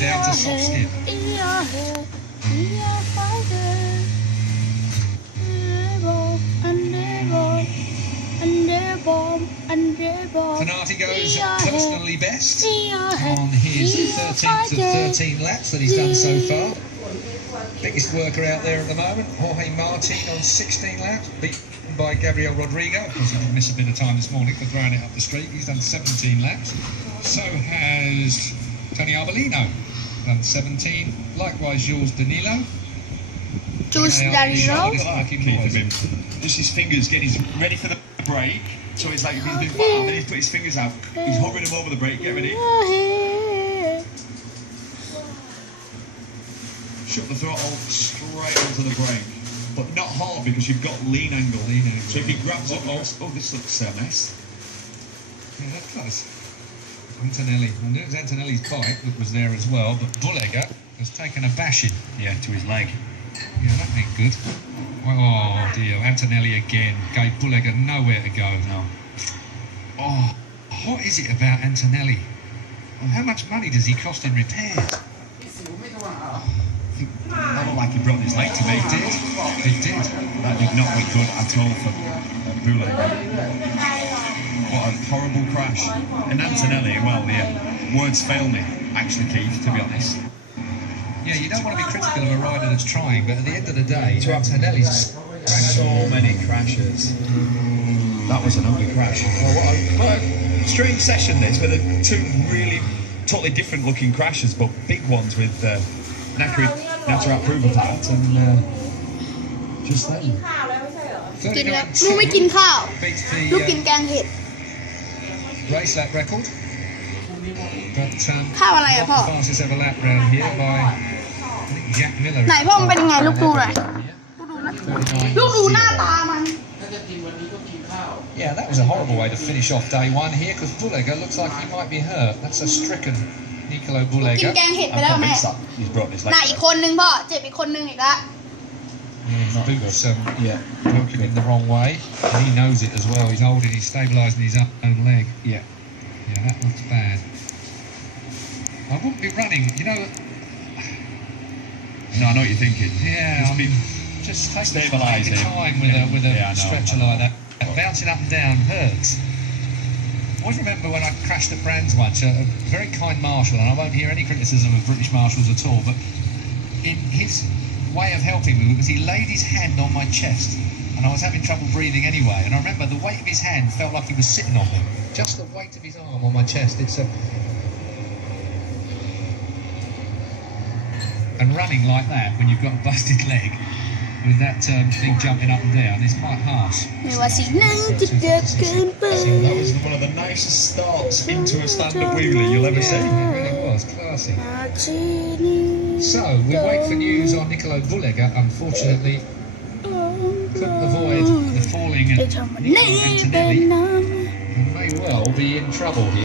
down to soft skin. Fanati goes personally best on his 13th of 13 laps that he's done so far. Biggest worker out there at the moment, Jorge Martin on 16 laps, beaten by Gabriel Rodrigo. Of course, he did miss a bit of time this morning for throwing it up the street. He's done 17 laps. So has Tony Arbolino, done 17. Likewise, Jules Danilo. Jules Danilo. Just his fingers getting ready for the break. So it's like he's been and then he's put his fingers out. He's hovering him over the brake. Get ready. Shut the throttle straight onto the brake, but not hard because you've got lean angle. So if he grabs up, oh, this looks a mess. Yeah, that's close. Antonelli. I knew it was Antonelli's bike that was there as well, but Bullega has taken a bashing. Yeah, to his leg. Yeah, that ain't good. Oh dear, Antonelli again. Gave Bullega nowhere to go. No. Oh, what is it about Antonelli? How much money does he cost in repairs? That looked like he broke his leg to me. It did. It did. That did not look good at all for Bullega. What a horrible crash. And Antonelli, well, yeah, words fail me, actually, Keith, to be honest. Yeah, you don't want to be critical of a rider that's trying, but at the end of the day, Antonelli's So many crashes. That was an ugly crash. What a strange session this, with two really totally different looking crashes, but big ones with Natural approval parts and just then. กินแล้วลูกไม่กินข้าว beats ลูกกิน the แกงเห็ด race lap record. But ข้าวอะไรอะพ่อ fastest ever lap round here by I think Jack Miller. ไหนพ่อมันเป็นยังไงลูกดูหน่อยลูกดูหน้าตามัน Yeah, that was a horrible way to finish off day one here because Bullega looks like he might be hurt. That's a stricken Nicolo กิน Bullega. แกงเห็ดไปแล้วแม่ He's broken his leg. น่ะอีกคนนึงพ่อเจ็บอีกคนนึงอีกละ His boots poking him the wrong way. And he knows it as well. He's holding, he's stabilising his own leg. Yeah. Yeah, that looks bad. I wouldn't be running, you know. No, I know what you're thinking. Yeah, just stabilise take him. time with a stretcher like that. Bouncing up and down hurts. I always remember when I crashed at Brands once, a very kind marshal, and I won't hear any criticism of British marshals at all, but in his way of helping me was he laid his hand on my chest, and I was having trouble breathing anyway, and I remember the weight of his hand felt like he was sitting on me. Just the weight of his arm on my chest. And running like that when you've got a busted leg with that thing jumping up and down is quite harsh. ไม่ว่าสิ่งนั้นจะเกิดขึ้นไป That was one of the nicest starts into a stand-up wheelie you'll ever see. It really was classy. So we wait for news on Nicolo Bullega. Unfortunately, couldn't avoid the falling and Antonelli may well be in trouble here.